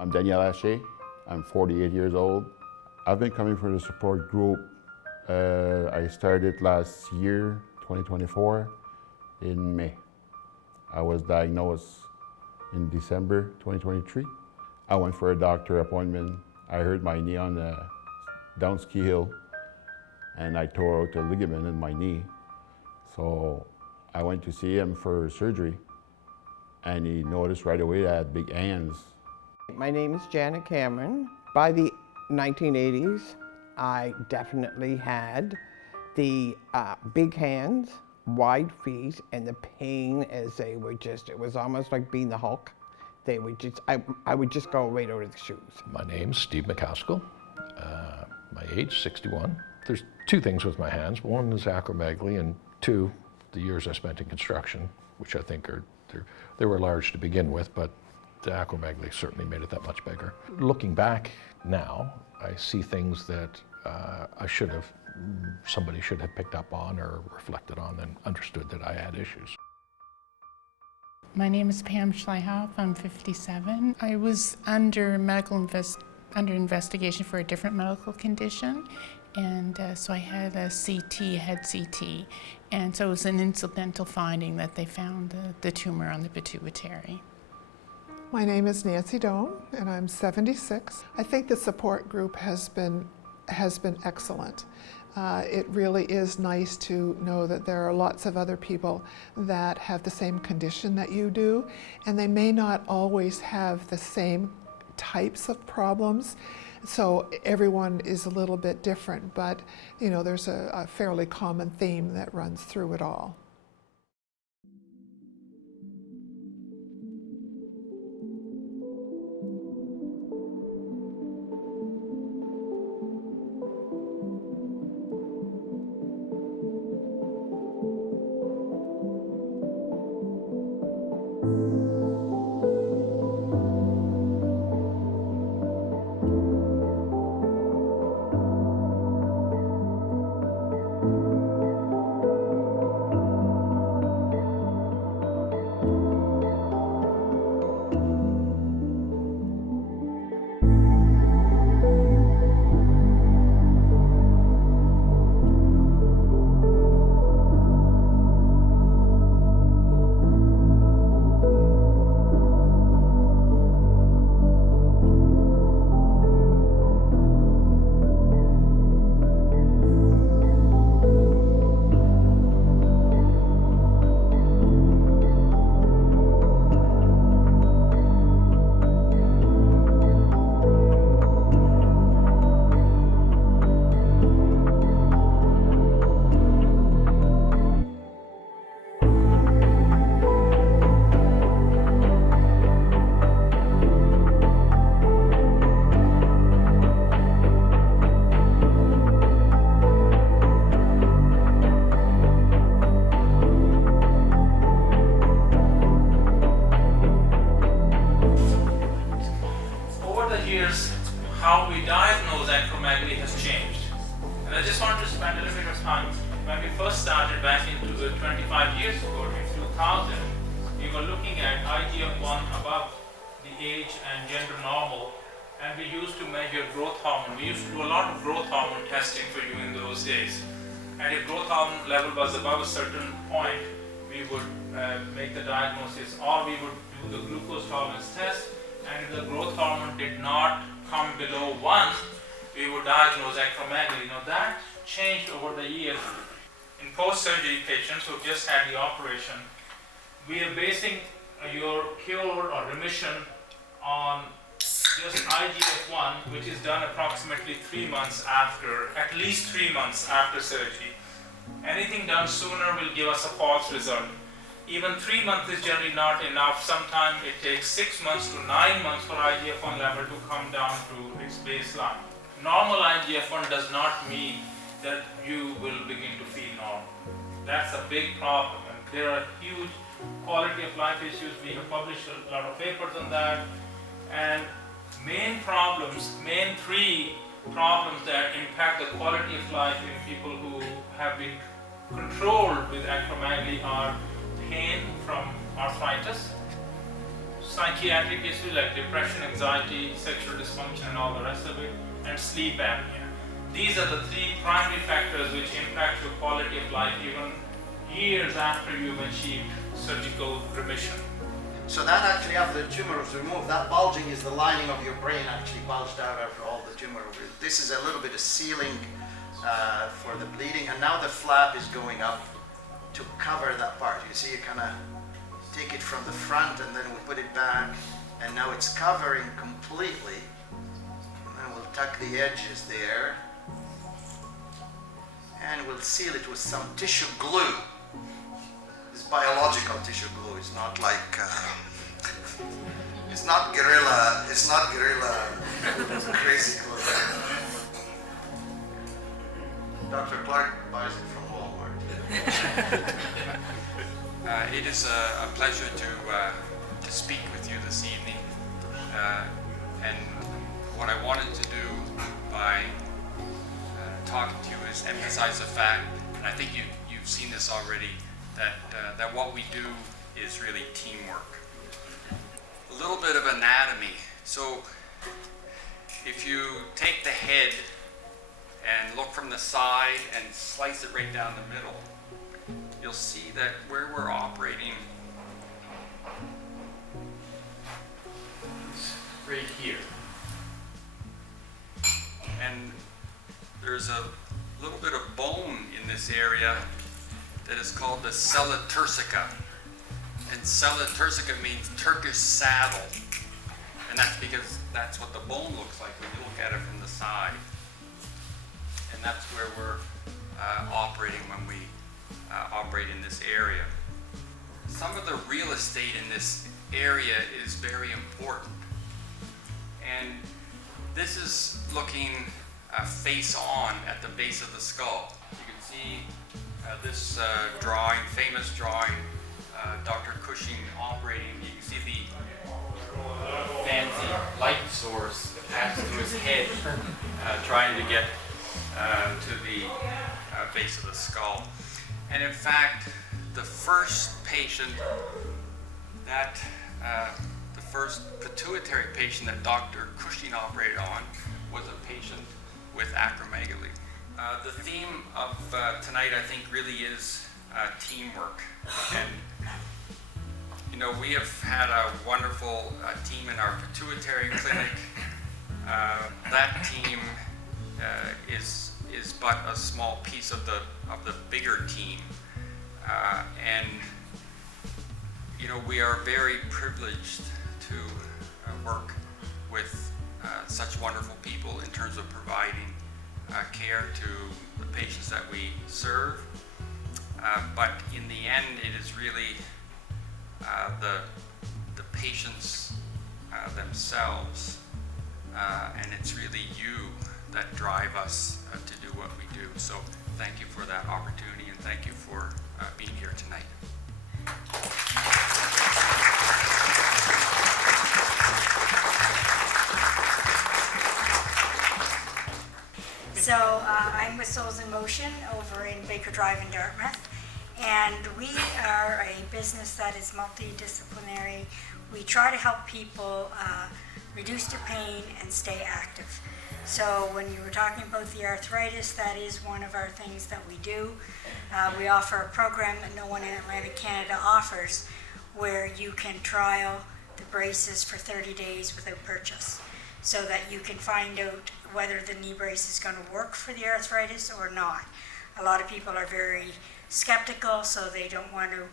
I'm Daniel Haché. I'm 48 years old. I've been coming for the support group. I started last year, 2024, in May. I was diagnosed in December 2023. I went for a doctor appointment. I hurt my knee on a down ski hill, and I tore out a ligament in my knee. So I went to see him for surgery, and he noticed right away that I had big hands. My name is Janet Cameron. By the 1980s, I definitely had the big hands, wide feet, and the pain as they were just, it was almost like being the Hulk. They would just, I would just go right out of the shoes. My name's Steve McCaskill. My age, 61. There's two things with my hands. One is acromegaly, and two, the years I spent in construction, which I think they were large to begin with, but the acromegaly certainly made it that much bigger. Looking back now, I see things that somebody should have picked up on or reflected on and understood that I had issues. My name is Pam Schleihoff. I'm 57. I was under investigation for a different medical condition, and so I had a head CT, and so it was an incidental finding that they found the tumor on the pituitary. My name is Nancy Doan, and I'm 76. I think the support group has been excellent. It really is nice to know that there are lots of other people that have the same condition that you do, and they may not always have the same types of problems. So everyone is a little bit different, but there's a fairly common theme that runs through it all. How we diagnose acromegaly has changed. And I just want to spend a little bit of time. When we first started back into 25 years ago, in 2000, we were looking at IGF-1 above the age and gender normal, and we used to measure growth hormone. We used to do a lot of growth hormone testing for you in those days. And if growth hormone level was above a certain point, we would make the diagnosis, or we would do the glucose tolerance test, and if the growth hormone did not come below 1, we would diagnose acromegaly. Now that changed over the years. In post-surgery patients who just had the operation, we are basing your cure or remission on just IGF-1, which is done approximately 3 months after, at least 3 months after surgery. Anything done sooner will give us a false result. Even 3 months is generally not enough. Sometimes it takes 6 months to 9 months for IGF-1 level to come down to its baseline. Normal IGF-1 does not mean that you will begin to feel normal. That's a big problem, and there are huge quality of life issues. We have published a lot of papers on that, and main three problems that impact the quality of life in people who have been controlled with acromegaly are pain from arthritis, psychiatric issues like depression, anxiety, sexual dysfunction, and all the rest of it, and sleep apnea. These are the three primary factors which impact your quality of life even years after you've achieved surgical remission. So that actually, after the tumor was removed, that bulging is the lining of your brain actually bulged out after all the tumor. This is a little bit of sealing for the bleeding, and now the flap is going up to cover that part. You see, you kind of take it from the front and then we'll put it back, and now it's covering completely. And then we'll tuck the edges there, and we'll seal it with some tissue glue. It's biological tissue glue. It's not like it's not gorilla crazy glue. Dr. Clark buys it from Walmart. It is a pleasure to speak with you this evening. And what I wanted to do by talking to you is emphasize the fact, and I think you've seen this already, that what we do is really teamwork. A little bit of anatomy. So if you take the head and look from the side and slice it right down the middle, you'll see that where we're operating is right here. And there's a little bit of bone in this area that is called the sella turcica. And sella turcica means Turkish saddle. And that's because that's what the bone looks like when you look at it from the side. And that's where we're operating when we operate in this area. Some of the real estate in this area is very important. And this is looking face on at the base of the skull. You can see this drawing, famous drawing, Dr. Cushing operating. You can see the fancy light source attached to his head, trying to get to the base of the skull. And in fact, the first patient that, the first pituitary patient that Dr. Cushing operated on was a patient with acromegaly. The theme of tonight, I think, really is teamwork. And you know, we have had a wonderful team in our pituitary clinic. That team is but a small piece of the bigger team, and you know, we are very privileged to work with such wonderful people in terms of providing care to the patients that we serve. But in the end, it is really the patients themselves, and it's really you that drive us to do what we do. So thank you for that opportunity, and thank you for being here tonight. So I'm with Souls in Motion over in Baker Drive in Dartmouth, and we are a business that is multidisciplinary. We try to help people reduce their pain and stay active. So when you were talking about the arthritis, that is one of our things that we do. We offer a program that no one in Atlantic Canada offers, where you can trial the braces for 30 days without purchase, so that you can find out whether the knee brace is going to work for the arthritis or not. A lot of people are very skeptical, so they don't want to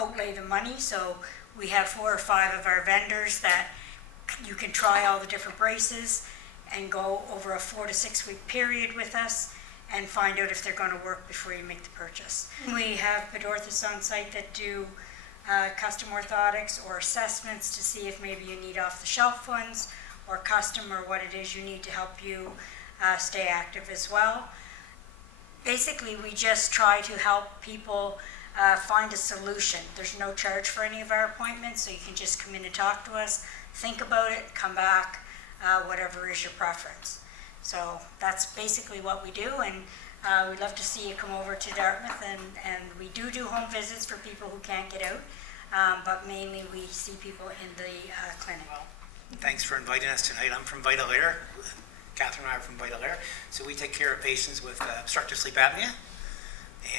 outlay the money. So we have 4 or 5 of our vendors that you can try all the different braces and go over a 4 to 6 week period with us and find out if they're going to work before you make the purchase. We have podorthists on site that do custom orthotics or assessments to see if maybe you need off-the-shelf ones or custom, or what it is you need to help you stay active as well. Basically, we just try to help people find a solution. There's no charge for any of our appointments, so you can just come in and talk to us, think about it, come back, whatever is your preference. So that's basically what we do, and we'd love to see you come over to Dartmouth, and we do home visits for people who can't get out. but mainly we see people in the clinic. Thanks for inviting us tonight. I'm from Vital Air. Catherine and I are from Vital Air. So we take care of patients with obstructive sleep apnea.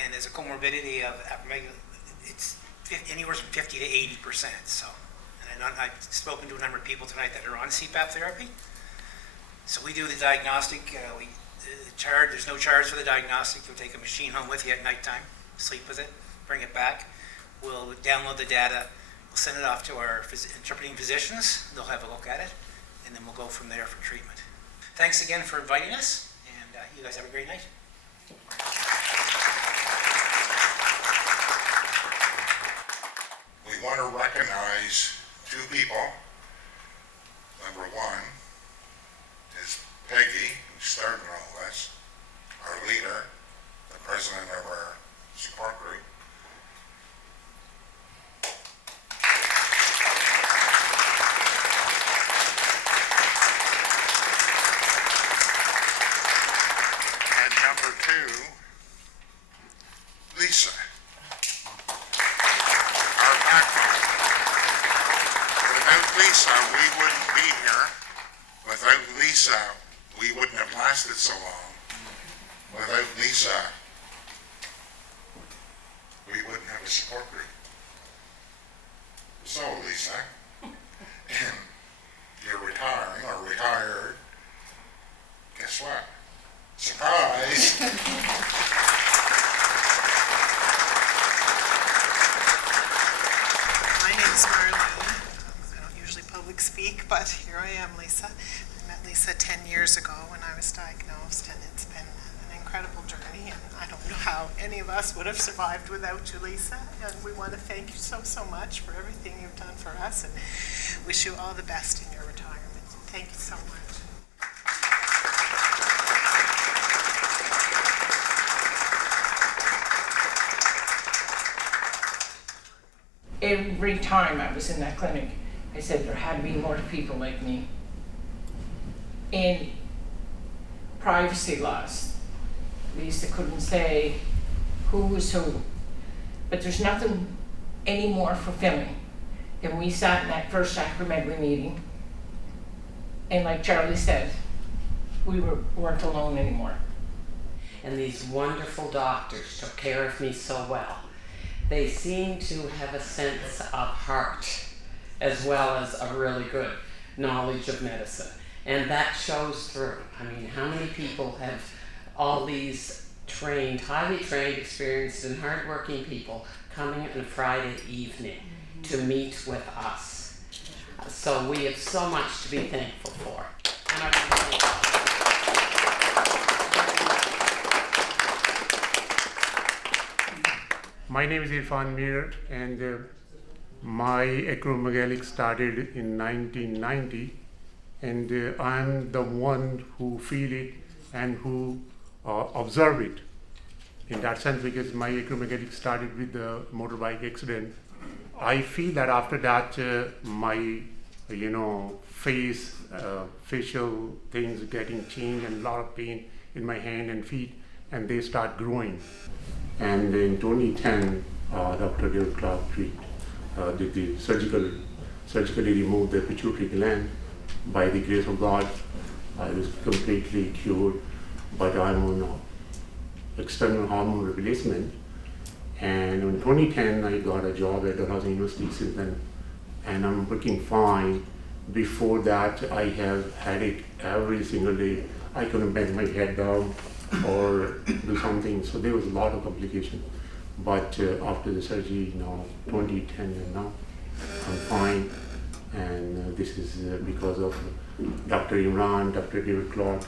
And as a comorbidity of acromegaly, it's anywhere from 50 to 80%. So, and I've spoken to a number of people tonight that are on CPAP therapy. So we do the diagnostic. There's no charge for the diagnostic. You'll take a machine home with you at nighttime, sleep with it, bring it back. We'll download the data. We'll send it off to our interpreting physicians. They'll have a look at it, and then we'll go from there for treatment. Thanks again for inviting us, and you guys have a great night. We want to recognize two people. Number one is Peggy, who started all this, our leader, the president of our support group. And number two, Lisa, our backbone. Without Lisa, we wouldn't be here. Without Lisa, we wouldn't have lasted so long. Without Lisa, we wouldn't have a support group. So, Lisa, you're retiring or retired. Guess what? Surprise! My name is Marlene. I don't usually public speak, but here I am, Lisa. I met Lisa 10 years ago when I was diagnosed, and it's been an incredible journey, and I don't know how any of us would have survived without you, Lisa. And we want to thank you so, so much for everything you've done for us, and wish you all the best in your retirement. Thank you so much. Every time I was in that clinic, I said there had to be more people like me. In privacy laws, Lisa couldn't say who was who, but there's nothing any more fulfilling than we sat in that first acromegaly meeting, and like Charlie said, we weren't alone anymore. And these wonderful doctors took care of me so well. They seem to have a sense of heart as well as a really good knowledge of medicine. And that shows through. I mean, how many people have all these trained, highly trained, experienced, and hardworking people coming on a Friday evening to meet with us? So we have so much to be thankful for. And I want to thank you. My name is Irfan Mir, and my acromegaly started in 1990, and I'm the one who feel it and who observe it. In that sense, because my acromegaly started with the motorbike accident, I feel that after that my facial things getting changed and a lot of pain in my hand and feet, and they start growing. And in 2010, Dr. David Clark did the surgically removed the pituitary gland. By the grace of God, I was completely cured, but I'm on external hormone replacement. And in 2010, I got a job at Dalhousie University since then, and I'm working fine. Before that, I have had it every single day. I couldn't bend my head down or do something, so there was a lot of complication. But after the surgery, 2010 and now, I'm fine. And this is because of Dr. Imran, Dr. David Clark.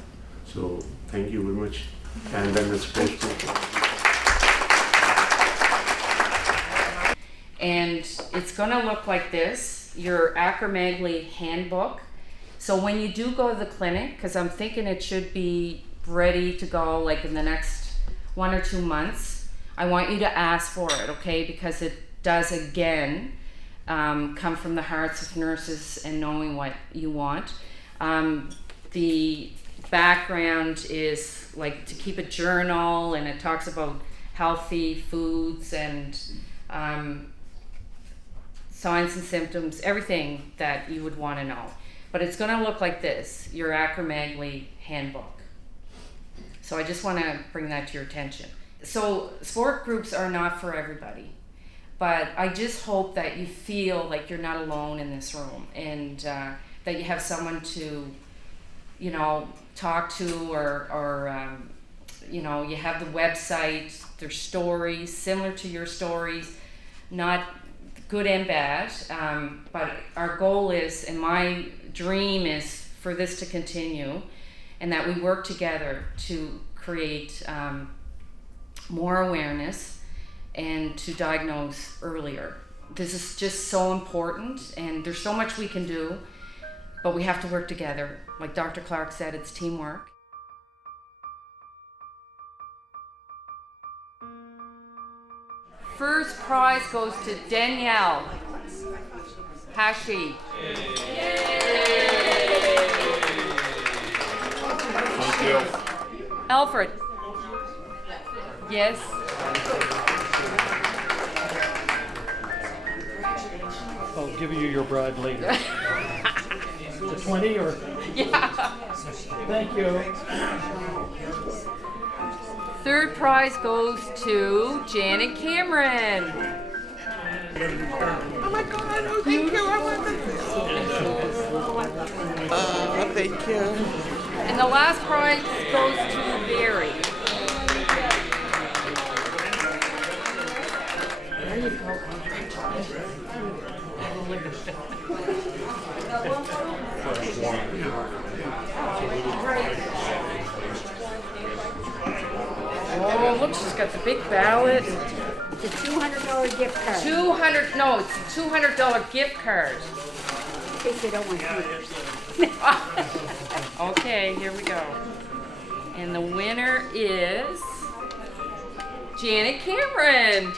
So thank you very much. And then the sports group. And it's gonna look like this, your acromegaly handbook. So when you do go to the clinic, because I'm thinking it should be ready to go like in the next 1 or 2 months, I want you to ask for it, okay? Because it does again come from the hearts of nurses and knowing what you want. The background is like to keep a journal, and it talks about healthy foods and signs and symptoms, everything that you would want to know. But it's going to look like this, your acromegaly handbook. So I just want to bring that to your attention. So support groups are not for everybody, but I just hope that you feel like you're not alone in this room, and that you have someone to, you know, talk to, or you know, you have the website, their stories, similar to your stories, not good and bad, but our goal is, and my dream is for this to continue, and that we work together to create more awareness and to diagnose earlier. This is just so important, and there's so much we can do, but we have to work together. Like Dr. Clark said, it's teamwork. First prize goes to Danielle Hashi. Thank you. Alfred. Yes. I'll give you your bride later. The 20 or? Yeah. Thank you. Third prize goes to Janet Cameron. Oh my God, oh thank you, I want this. Thank you. And the last prize goes to Barry. There you go. Oh, look, she's got the big ballot. It's a $200 gift card. No, it's a $200 gift card. In case they don't want sneakers. Okay, here we go. And the winner is Janet Cameron.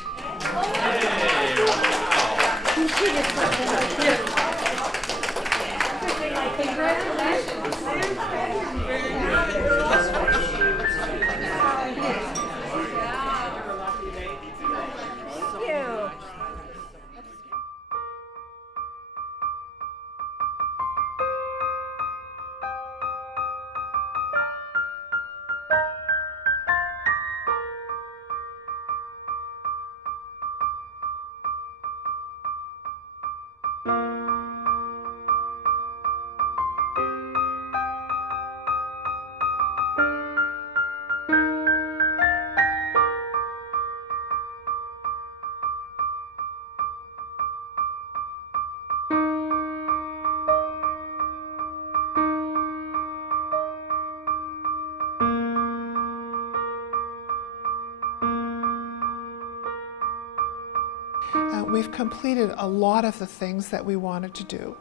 We've completed a lot of the things that we wanted to do.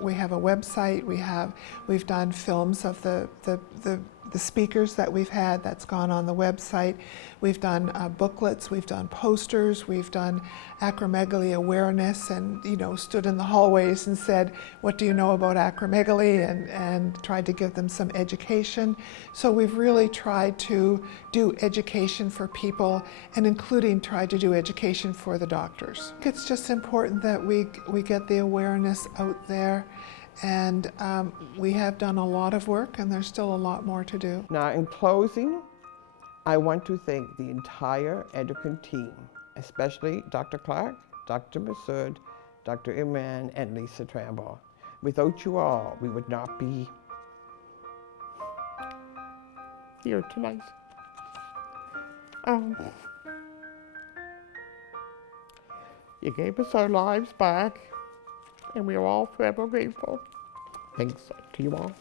We have a website. We've done films of the speakers that we've had. That's gone on the website. We've done booklets. We've done posters. We've done acromegaly awareness, and stood in the hallways and said, "What do you know about acromegaly?" and tried to give them some education. So we've really tried to do education for people, and including tried to do education for the doctors. It's just important that we get the awareness out there. And we have done a lot of work, and there's still a lot more to do. Now, in closing, I want to thank the entire endocrine team, especially Dr. Clark, Dr. Massoud, Dr. Iman, and Lisa Trambaugh. Without you all, we would not be here tonight. You gave us our lives back, and we are all forever grateful. Thanks to you all.